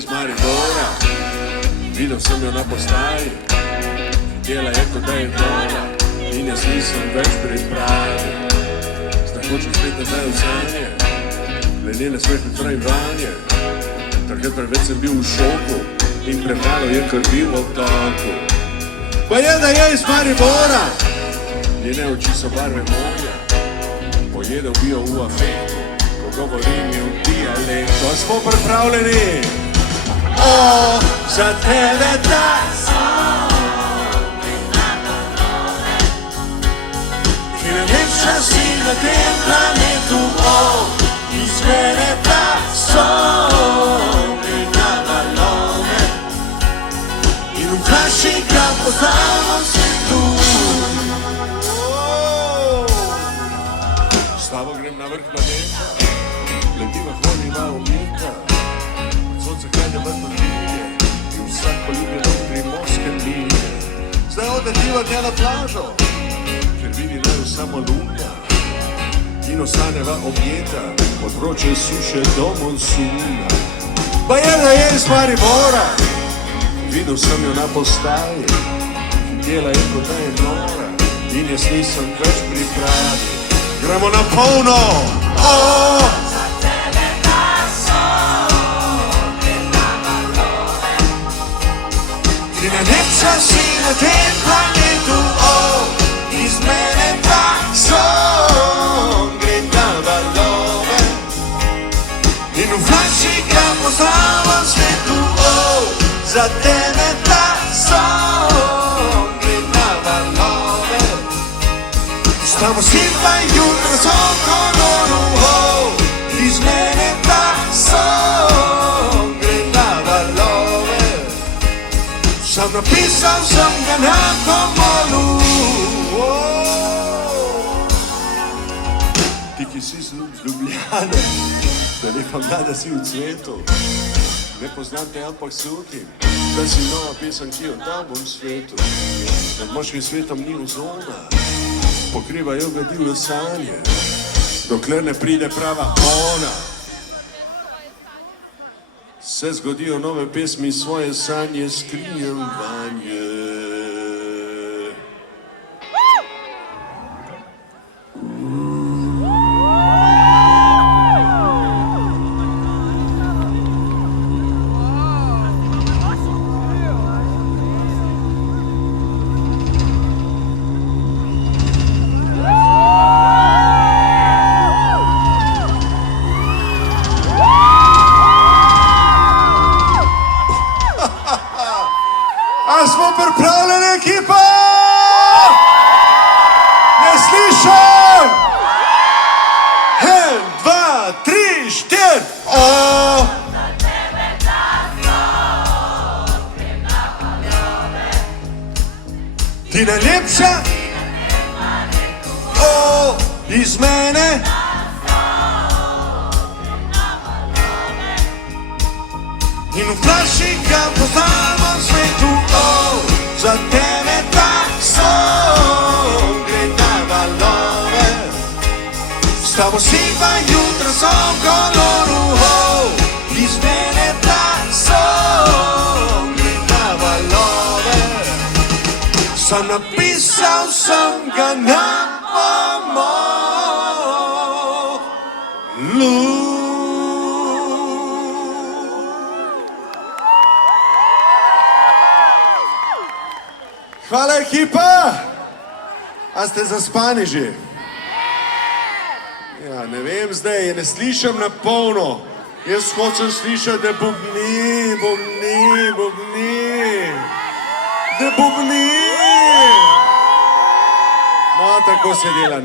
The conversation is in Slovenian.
iz Maribora, videl sem jo na postaji, dela je kot da je nora in jaz nisem več pripravi. Zdaj hočem spet nazaj v sanje, lenene smeh pretrajevanje, takrat preveč sem bil v šoku in premalo je krvi v obtoku. Pa je, da je iz Maribora, njene oči so barve morja, pojedel bi jo v afektu, ko govorim je v dialektu. A smo pripravljeni? O, za tebe ta ki najlepša si na tem planetu. O, iz mene ta gre na valove in v flaši ga poznamo svetu. S tabo grem na vrh planeta, letiva hodiva umika, od sonce glede vrtno dvije in vsak poljubljeno primorske linije. Zdaj odetiva tja na plažo, ker vidi naju samo luna in ostaneva objeta od vroče suše do monsuna. Pa je, da je iz Maribora, videl sem jo na postaji, dela je kot da je nora in jaz nisem več pripravi. Gremo na polno! O, za tebe ta gre na valove ki najlepša si na tem planetu. O, iz mene ta gre na valove in v flaši ga poznamo svetu. O, za tebe ta gre na valove. Stavo si pa jutro so koloru. O, iz mene ta gre na valove. Sam napisal sem ga na komolu. Ti, ki si z Ljubljane, da lepa mlada si v cvetu, ne poznam te, ampak slutim, da si nova pesem, ki jo dam v svetu. Nad moškim svetom ni ozona, pokrivajo ga divje sanje, dokler ne pride prava ona. Se zgodijo nove pesmi, svoje sanje skrijem vanje. A smo pripravljeni, ekipa? Ne slišim! 1, 2, 3, 4. O, za tebe ta gre na valove ti najlepša? O, iz mene in v flaši ga poznamo svetu. O, za tebe ta gre na valove. S tabo si pa jutro so koloru. O, iz mene ta gre na valove. Sam napisal sem ga na pomolu. Hvala, ekipa! A ste zaspani že? Ja, ne vem zdaj, ne slišim na polno. Jaz hočem slišati, da bubni, bubni, bubni. Da bubni! No, tako se dela.